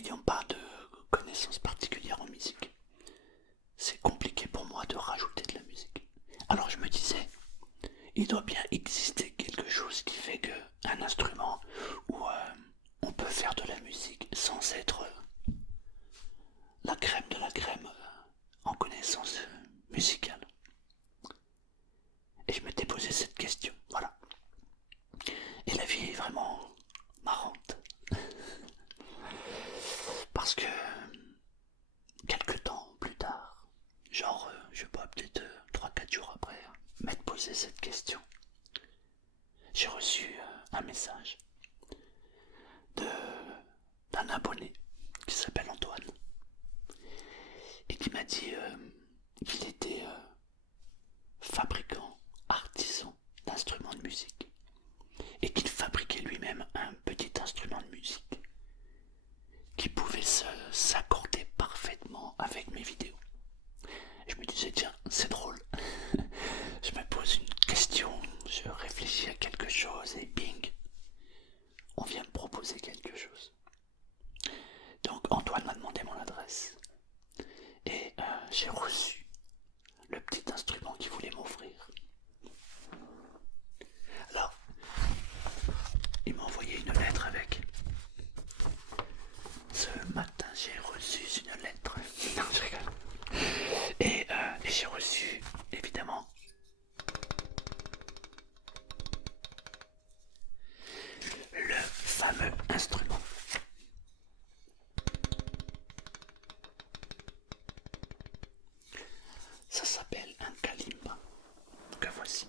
n'ayant pas de connaissances particulières en musique, c'est compliqué pour moi de rajouter de la musique. Alors je me disais, il doit bien exister quelque chose qui fait que un instrument où on peut faire de la musique sans être la crème de la crème en connaissance musicale. Et je m'étais posé cette question, voilà. Et la vie est vraiment marrante. Parce que quelques temps plus tard, genre, je sais pas, peut-être 3-4 jours après, m'être posé cette question, j'ai reçu un message de d'un abonné qui s'appelle Antoine et qui m'a dit qu'il était fabricant, artisan d'instruments de musique et qu'il fabriquait lui-même un petit instrument de musique qui pouvait s'accorder parfaitement avec mes vidéos. Je me disais, tiens, c'est drôle. Je me pose une question, je réfléchis à quelque chose et bing, on vient me proposer quelque chose. Donc Antoine m'a demandé mon adresse et j'ai reçu le petit instrument qu'il voulait m'offrir. Alors, il m'a envoyé une lettre avec. Ce matin, j'ai reçu une lettre. Non, je rigole. Et j'ai reçu, évidemment, le fameux instrument. Ça s'appelle un kalimba, que voici.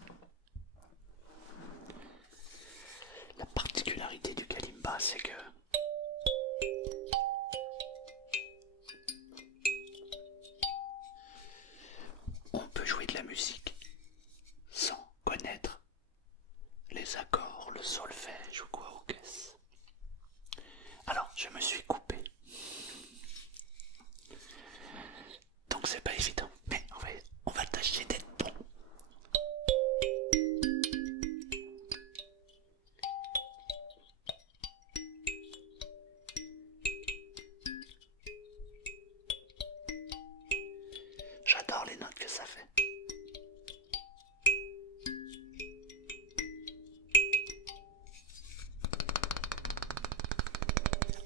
La particularité du kalimba, c'est que on peut jouer de la musique sans connaître les accords, le solfège ou quoi ou qu'est-ce. Alors, je me suis coupé. Donc c'est pas évident, mais on va tâcher d'être bon. J'adore les notes que ça fait.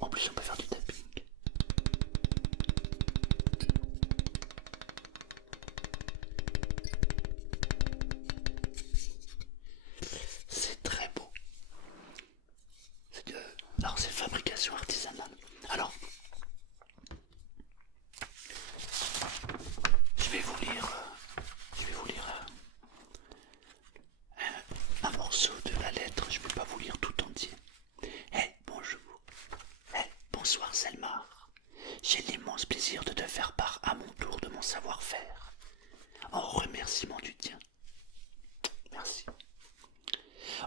En plus, on peut faire du tapping. C'est très beau. Alors, c'est fabrication artisanale. Alors, je vais vous lire, un morceau de la lettre. Je ne peux pas vous lire tout entier. Bonjour. Bonsoir Selmar. J'ai l'immense plaisir de te faire part à mon tour de mon savoir-faire. En remerciement du tien. Merci.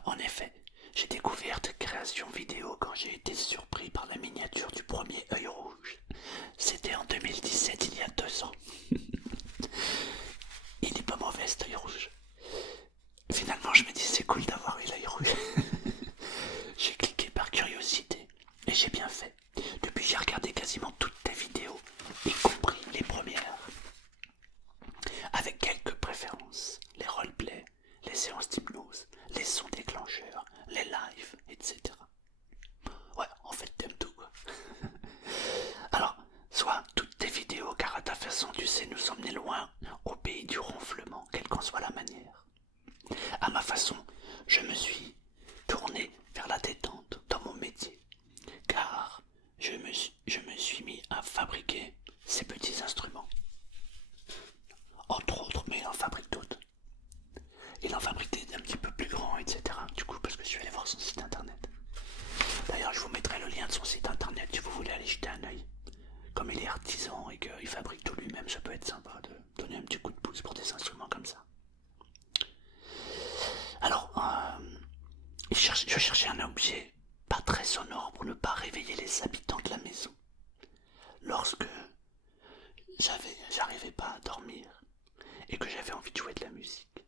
En effet, j'ai découvert tes créations vidéo quand j'ai été surpris par la miniature du premier œil rouge. C'était en 2017, il y a 2 ans. Il n'est pas mauvais cet œil rouge. Finalement, je me dis c'est cool d'avoir eu l'œil rouge. J'ai cliqué par curiosité et j'ai bien fait. Depuis, j'ai regardé quasiment toutes tes vidéos, y compris les premières. Avec quelques préférences, les roleplays, les séances d'hypnose, les sons déclencheurs, les lives, etc. Ouais, en fait, t'aimes tout, quoi. Alors, soit toutes tes vidéos, car à ta façon, tu sais nous emmener loin au pays du ronflement, quelle qu'en soit la manière. À ma façon, je me suis tourné vers la détente dans mon métier, car je me suis mis à fabriquer ces petits instruments. Entre autres, mais il en fabrique d'autres. Il en fabrique des un petit peu plus grands, etc. Du coup, parce que je suis allé voir son site internet. D'ailleurs, je vous mettrai le lien de son site internet si vous voulez aller jeter un oeil. Comme il est artisan et qu'il fabrique tout lui-même, ça peut être sympa de donner un petit coup de pouce pour des instruments comme ça. Alors, je cherchais un objet pas très sonore pour ne pas réveiller les habitants de la maison. Lorsque j'arrivais pas à dormir et que j'avais envie de jouer de la musique,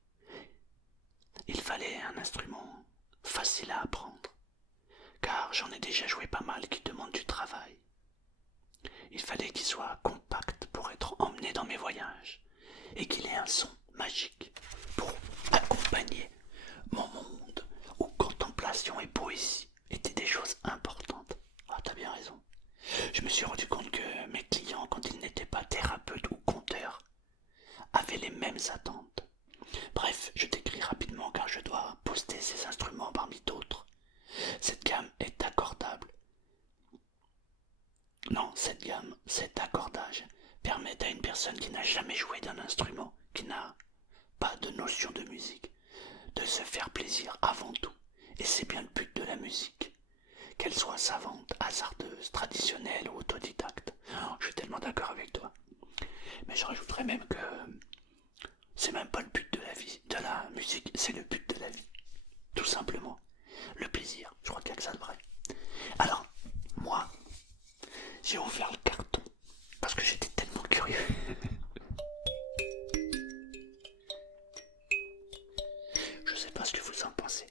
il fallait un instrument facile à apprendre, car j'en ai déjà joué pas mal qui demandent du travail. suis rendu compte que mes clients, quand ils n'étaient pas thérapeutes ou conteurs, avaient les mêmes attentes. Bref, je décris rapidement car je dois poster ces instruments parmi d'autres. Cette gamme est accordable. Non, cette gamme, cet accordage permet à une personne qui n'a jamais joué d'un instrument, qui n'a pas de notion de musique, de se faire plaisir avant tout. Et c'est bien le but de la musique. Qu'elle soit savante, hasardeuse, traditionnelle ou autodidacte. Oh, je suis tellement d'accord avec toi. Mais je rajouterais même que c'est même pas le but de la vie, de la musique, c'est le but de la vie. Tout simplement. Le plaisir. Je crois qu'il n'y a que ça de vrai. Alors, moi, j'ai ouvert le carton parce que j'étais tellement curieux. Je sais pas ce que vous en pensez.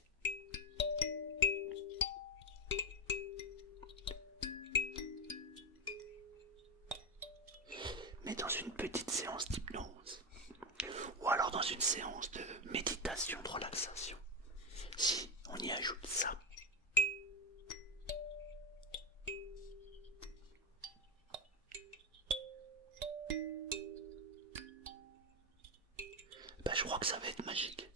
Mais dans une petite séance d'hypnose, ou alors dans une séance de méditation, de relaxation, si on y ajoute ça, bah je crois que ça va être magique.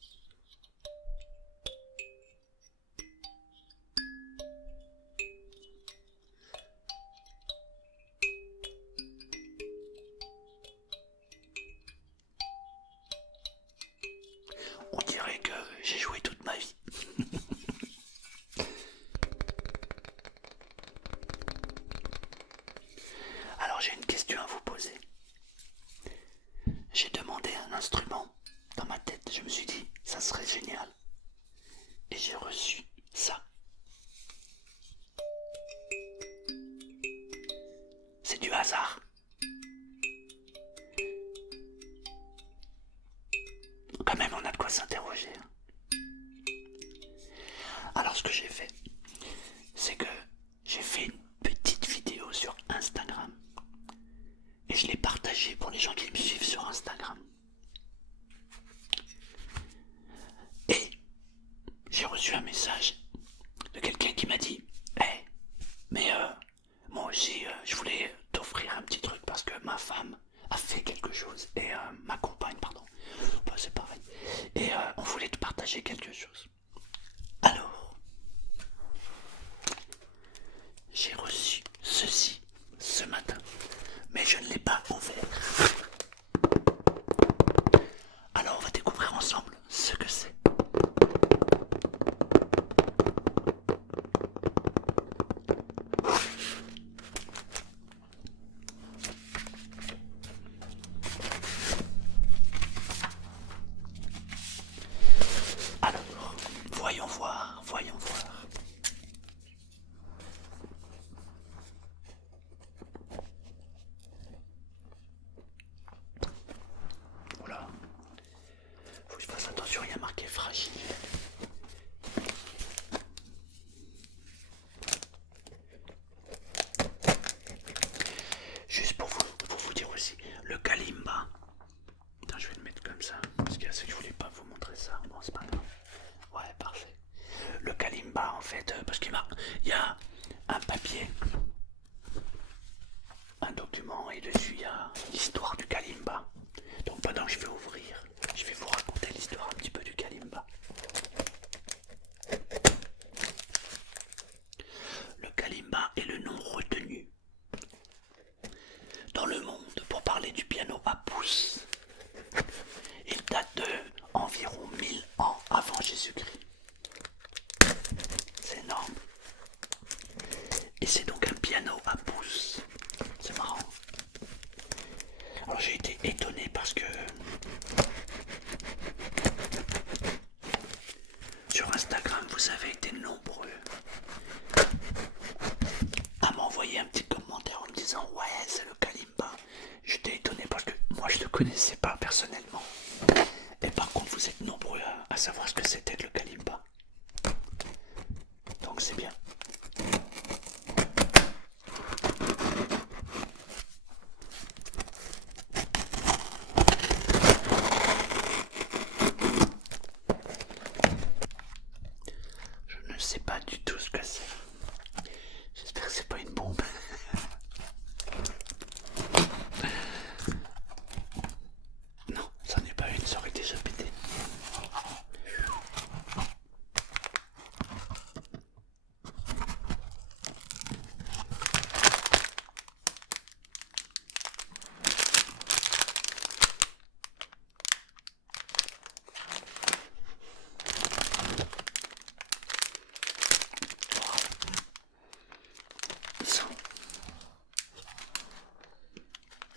On dirait que j'ai joué toute ma vie. Alors j'ai une question à vous poser. J'ai demandé un instrument dans ma tête. Je me suis dit, ça serait génial. Et j'ai reçu ça. C'est du hasard. Quand même, on a de quoi s'interroger. Alors ce que j'ai fait, c'est que j'ai fait une petite vidéo sur Instagram. Et je l'ai partagée pour les gens qui me suivent sur Instagram. Et j'ai reçu un message de quelqu'un qui m'a dit hey, mais moi aussi je voulais t'offrir un petit truc parce que ma femme a fait quelque chose et ma compagne pardon, bah, c'est pareil, et on voulait te partager quelque chose. Alors j'ai reçu ceci ce matin mais je ne l'ai pas ouvert. Alors on va découvrir ensemble ce que c'est. Alors, voyons voir, voyons voir. Oula, faut que je fasse attention, il y a marqué fragile. Juste pour vous dire aussi, le kalimba. Attends, je vais le mettre comme ça, parce que c'est que je voulais pas vous montrer ça. Bon, c'est pas grave. Ouais, parfait. Le kalimba, en fait, parce qu'il y a un papier, un document, et dessus il y a l'histoire du kalimba. Donc pendant que je vais ouvrir, je vais vous raconter l'histoire un petit peu du kalimba. Le kalimba est le nom retenu dans le monde pour parler du piano à pouce. Il date de environ 1000 ans avant Jésus-Christ. C'est énorme. Et c'est donc un piano à pouce. C'est marrant. Alors j'ai été étonné parce que sur Instagram vous avez été nombreux à m'envoyer un petit commentaire en me disant ouais c'est le kalimba. J'étais étonné parce que moi je ne le connaissais pas personnellement. Et par contre vous êtes nombreux à savoir ce que c'était que le kalimba. Donc c'est bien. Je ne sais pas du tout ce que c'est. J'espère que c'est pas une bombe.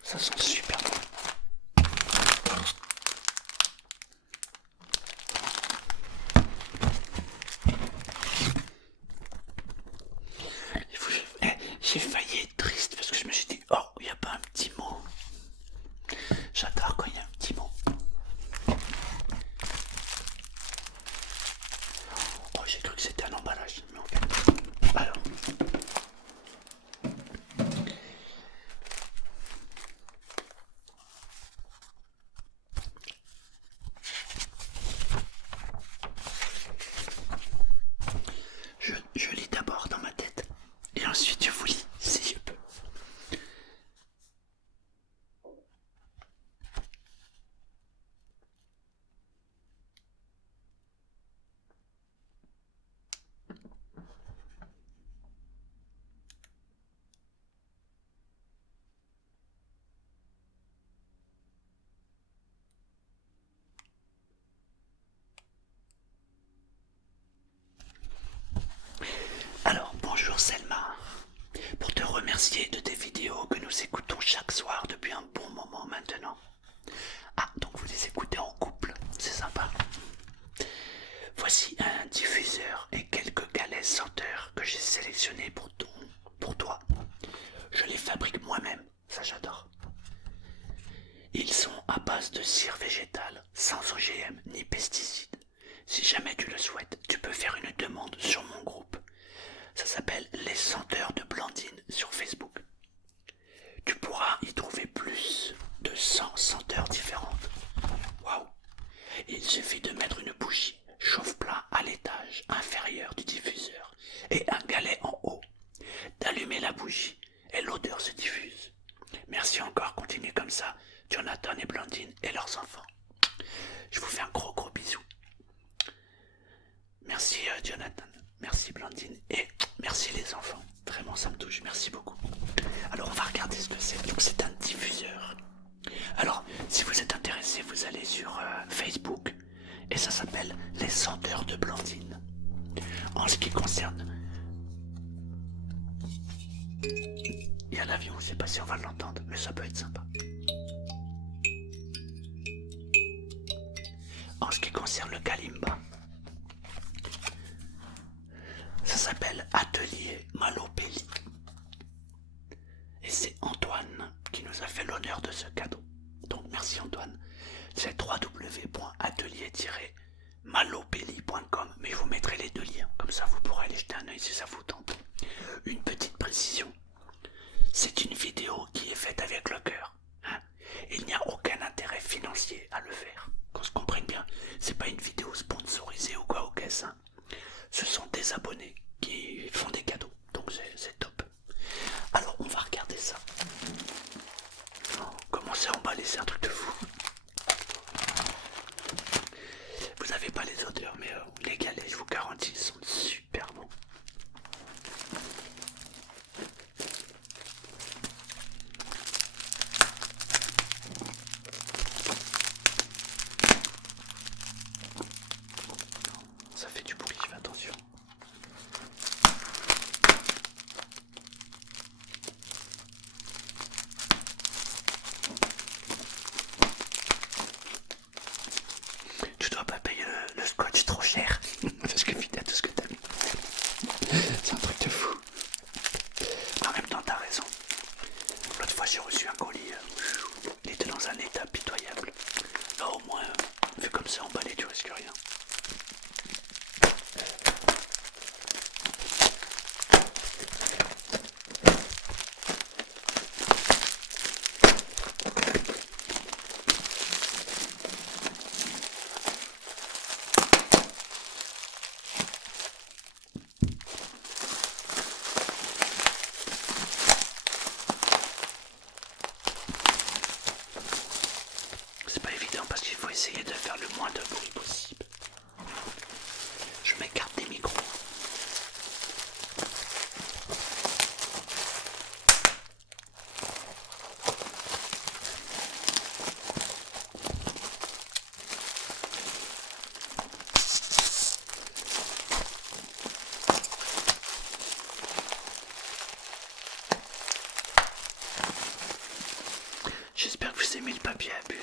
Ça sent super bon. J'ai failli être triste parce que je me suis dit, oh, il n'y a pas un petit mot. J'adore quand il y a un petit mot. Oh, j'ai cru que c'était un emballage, mais en fait... Alors... Je lis d'abord dans ma tête et ensuite je vous lis si je peux. Alors, bonjour Selma. Pour te remercier de tes vidéos que nous écoutons chaque soir depuis un bon moment maintenant. Ah, donc vous les écoutez en couple, c'est sympa. Voici un diffuseur et quelques galets senteurs que j'ai sélectionnés pour toi. Je les fabrique moi-même, ça j'adore. Ils sont à base de cire végétale, sans OGM ni pesticides. Si jamais tu le souhaites, tu peux faire une demande sur mon groupe. Ça s'appelle Les Senteurs de Blandine sur Facebook. Tu pourras y trouver plus de 100 senteurs différentes. Waouh! Il suffit de mettre une bougie chauffe-plat à l'étage inférieur du diffuseur et un galet en haut, d'allumer la bougie et l'odeur se diffuse. Merci encore, continue comme ça, Jonathan et Blandine et leurs enfants. Je vous fais un gros bisou. Merci Jonathan, merci Blandine et merci les enfants. Vraiment ça me touche, merci beaucoup. Alors on va regarder ce que c'est. Donc c'est un diffuseur. Alors si vous êtes intéressé, vous allez sur Facebook et ça s'appelle Les Senteurs de Blandine. En ce qui concerne... Il y a l'avion, je sais pas si on va l'entendre, mais ça peut être sympa. En ce qui concerne le kalimba, ça s'appelle Atelier Malopelli. Et c'est Antoine qui nous a fait l'honneur de ce cadeau. Donc merci Antoine. C'est www.atelier-malopelli.com, mais je vous mettrai les deux liens, comme ça vous pourrez aller jeter un œil si ça vous tente. Une petite précision, c'est une vidéo qui est faite avec le cœur. Hein. Il n'y a aucun intérêt financier à le faire. Qu'on se comprenne bien, c'est pas une vidéo sponsorisée ou quoi au caisse. Hein. Ce sont des abonnés qui font des cadeaux, donc c'est top. Alors on va regarder ça. Oh, comment c'est emballé, c'est un truc de fou. Vous n'avez pas les odeurs, mais les galets, je vous garantis, ils sont super bons. Ça fait du bruit, je fais attention. Tu dois pas payer le scotch trop cher parce que putain tout ce que t'as mis. C'est un truc de fou. En même temps t'as raison. L'autre fois j'ai reçu un colis, il était dans un état pitoyable. Là au moins, vu comme c'est emballé, tu risques rien. C'est pas évident parce qu'il faut essayer de faire le moins de bruit possible. Je m'écarte des micros. mis le papier à bulles.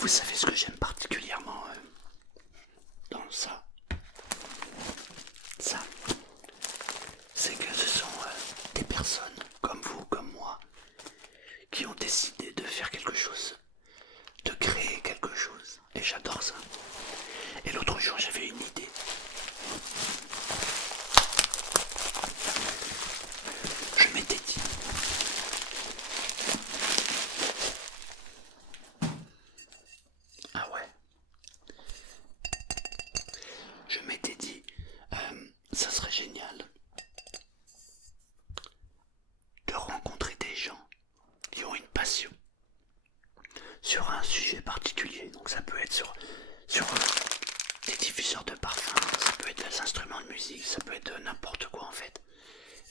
Vous savez ce que j'aime particulièrement dans ça, c'est que ce sont des personnes comme vous, comme moi, qui ont décidé de faire quelque chose, de créer quelque chose, et j'adore ça. Et l'autre jour, j'avais une idée. Je m'étais dit, ah ouais, je m'étais dit, ça serait génial de rencontrer des gens qui ont une passion sur un sujet particulier. Donc ça peut être sur des diffuseurs de parfums, ça peut être des instruments de musique, ça peut être n'importe quoi en fait.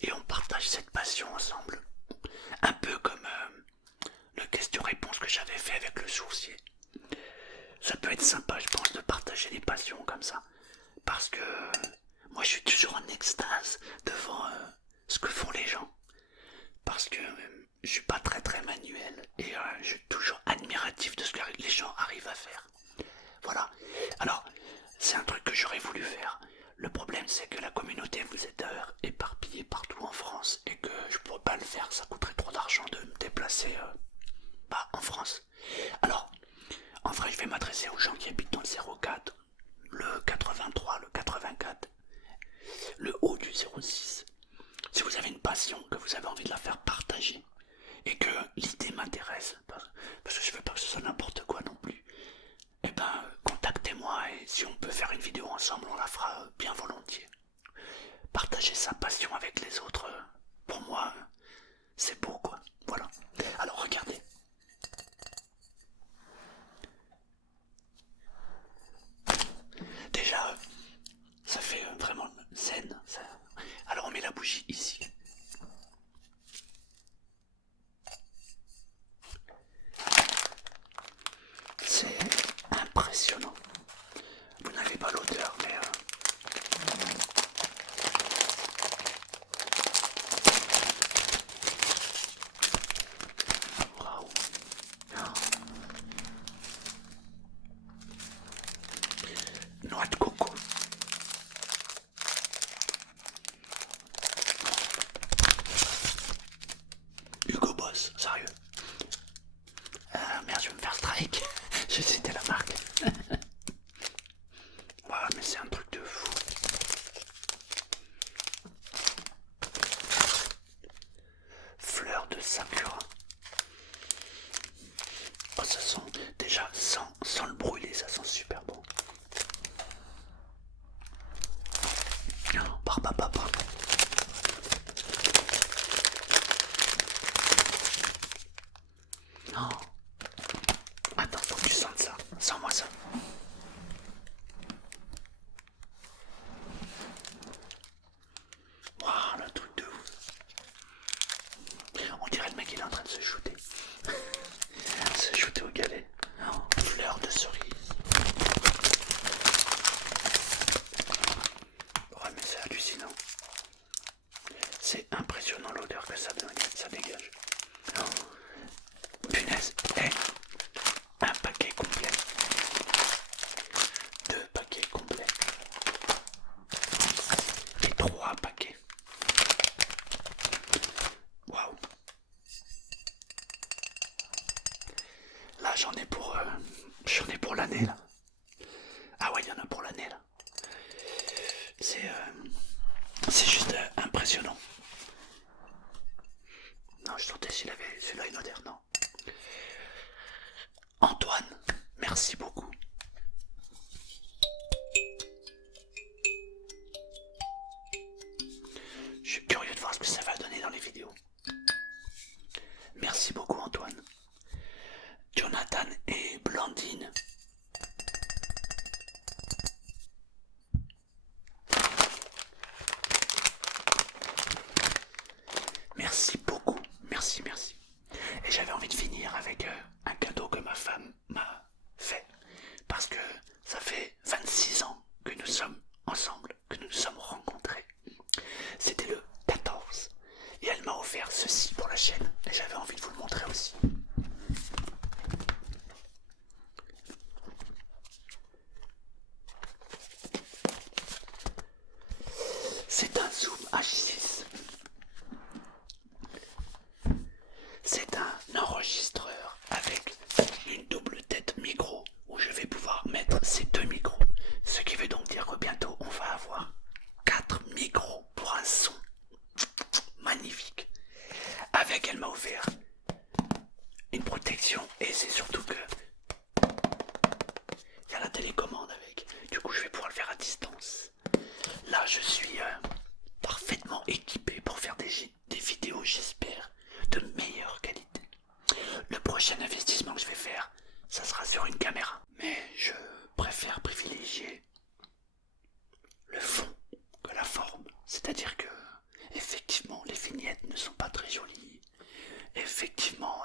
Et on partage cette passion ensemble. Un peu comme le question-réponse que j'avais fait avec le sourcier. Ça peut être sympa, je pense, de partager des passions comme ça. Parce que moi je suis toujours en extase devant ce que font les gens. Parce que je suis pas très manuel et je suis toujours admiratif de ce que les gens arrivent à faire. Voilà. Alors, c'est un truc que j'aurais voulu faire. Le problème, c'est que la communauté, vous êtes éparpillée partout en France et que je pourrais pas le faire. Ça coûterait trop d'argent de me déplacer en France. Alors, en vrai, je vais m'adresser aux gens qui habitent dans le 04, le 83, le 84, le haut du 06. Si vous avez une passion, que vous avez envie de la faire partager et que l'idée m'intéresse, parce que je veux pas que ce soit n'importe quoi non plus, eh ben contactez-moi et si on peut faire une vidéo ensemble, on la fera bien volontiers. Partager sa passion avec les autres, pour moi, c'est beau quoi. Voilà. Alors regardez. Déjà, ça fait vraiment zen. Ça. Alors on met la bougie ici. C'est impressionnant. Vous n'avez pas l'odeur, mais waouh. Noix de coco. Hugo Boss, sérieux. Merde, je vais me faire strike. J'ai cité la marque. Ouais, mais c'est un truc de fou. Fleur de sakura. Oh, ça sent déjà sans le brûler, ça sent super bon. Barbapapa. Oh. Attends, faut que tu sentes ça. Sens-moi ça. Waouh, le truc de ouf. On dirait le mec il est en train de se shooter. Se shooter au galet. Oh, fleur de cerise. Ouais, mais c'est hallucinant. C'est impressionnant l'odeur que ça dégage. Oh, punaise. Hey, un paquet complet. 2 paquets complets. Et 3 paquets. Waouh. Là j'en ai pour l'année là. Ah ouais, il y en a pour l'année là. C'est juste impressionnant. Non, je sentais celui-là une odeur, non. Antoine, merci beaucoup. Je suis curieux de voir ce que ça va donner dans les vidéos. Merci beaucoup. Merci beaucoup, merci, merci. Et j'avais envie de finir avec un cadeau que ma femme m'a fait. Parce que ça fait 26 ans que nous sommes ensemble, que nous nous sommes rencontrés. C'était le 14. Et elle m'a offert ceci pour la chaîne. Et j'avais envie de vous le montrer aussi. C'est un Zoom H6. C'est un enregistreur avec une double tête micro où je vais pouvoir mettre ces deux micros. Ce qui veut donc dire que bientôt on va avoir 4 micros pour un son magnifique. Avec, elle m'a offert une protection et c'est surtout que il y a la télécommande avec. Du coup je vais pouvoir le faire à distance. Là je suis parfaitement équipé pour faire des vidéos, j'espère, de meilleure qualité. Le prochain investissement que je vais faire, ça sera sur une caméra. Mais je préfère privilégier le fond que la forme. C'est-à-dire que, effectivement, les vignettes ne sont pas très jolies. Effectivement,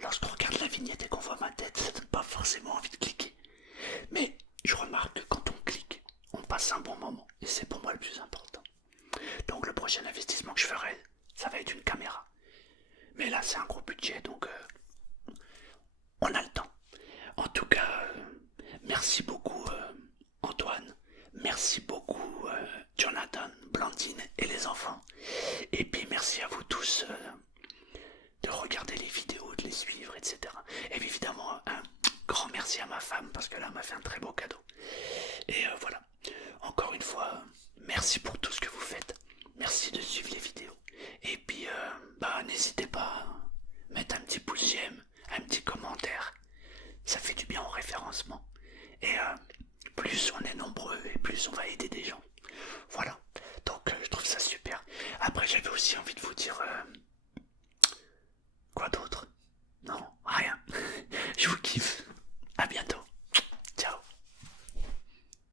lorsqu'on regarde la vignette et qu'on voit ma tête, ça donne pas forcément envie de cliquer. Mais je remarque que quand on clique, on passe un bon moment. Et c'est pour moi le plus important. Donc le prochain investissement que je ferai, ça va être une caméra. Mais là, c'est un gros budget, donc on a le temps. En tout cas, merci beaucoup Antoine. Merci beaucoup Jonathan, Blandine et les enfants. Et puis merci à vous tous de regarder les vidéos, de les suivre, etc. Et évidemment, un grand merci à ma femme parce que là, elle m'a fait un très beau cadeau. Et voilà. Encore une fois, merci pour tout ce que vous faites. Merci de suivre les vidéos. Et puis, n'hésitez pas à mettre un petit pouce j'aime, un petit commentaire. Ça fait du bien au référencement. Et plus on est nombreux et plus on va aider des gens. Voilà. Donc je trouve ça super. Après j'avais aussi envie de vous dire